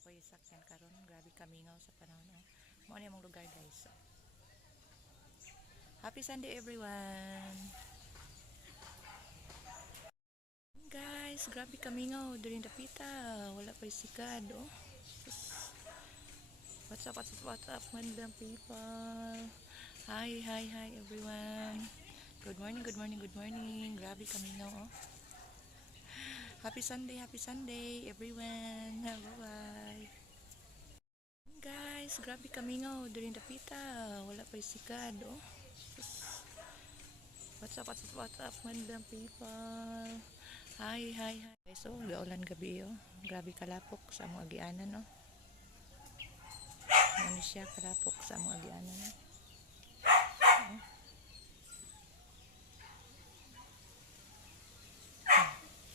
ko isakyan karon. Grabe kamingaw sa panahon. Mo ni mong lugar guys. Happy Sunday everyone. Guys, grabe kamingaw during the pita. Wala pa sikad oh. What's up, madlang people. Hi everyone. Good morning. Grabe kamingaw oh. Happy Sunday everyone. Bye-bye. Guys, grabe kamingaw during the pita. Wala pa sikad oh. What's up, madlang people. Hi. Guys, oh, gaulan gabi oh. Grabe kalapok sa mga agianan oh. Ano siya kalapok sa mga agianan oh.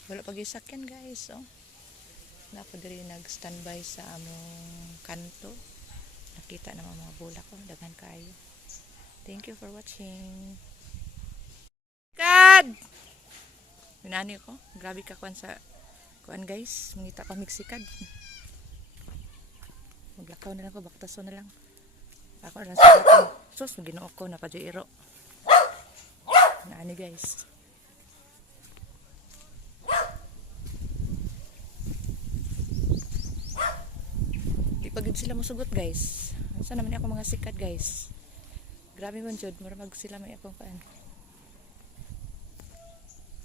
Wala pag-isakyan guys oh. Nako diri nag-standby sa among kanto. Nakita na mga bulak oh, daghan kayo. Thank you for watching. Kad! Minani ko, grabe ka kuan sa kuan guys, mangita pa migsikad. Maglakaw na lang ko, baktaso na lang. Ako na lang sa akin. Sus, ginoo ko na padyo iro. Naani guys. Di pa gid sila musugot guys. Saan naman ako mga sikat guys. Grabe man jud, mura mag sila may akong paan.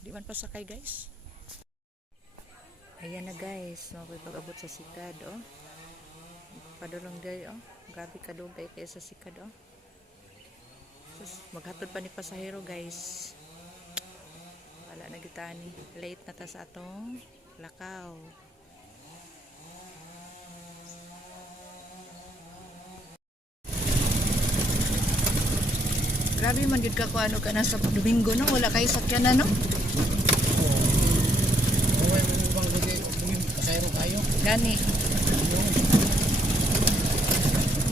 Di man pa sakay guys. Ayan na guys, no, pag-abot sa sikad oh. Padulong day oh. Grabe kadugay kay sa sikad oh. Sus, maghatod pa ni pasahero guys. Wala na gitani. Late na ta sa atong lakaw. Grabe man gid ka ko ano ka na sa Domingo no, wala kay sakyan na no. Gani.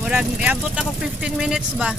Murag niabot ako 15 minutes ba?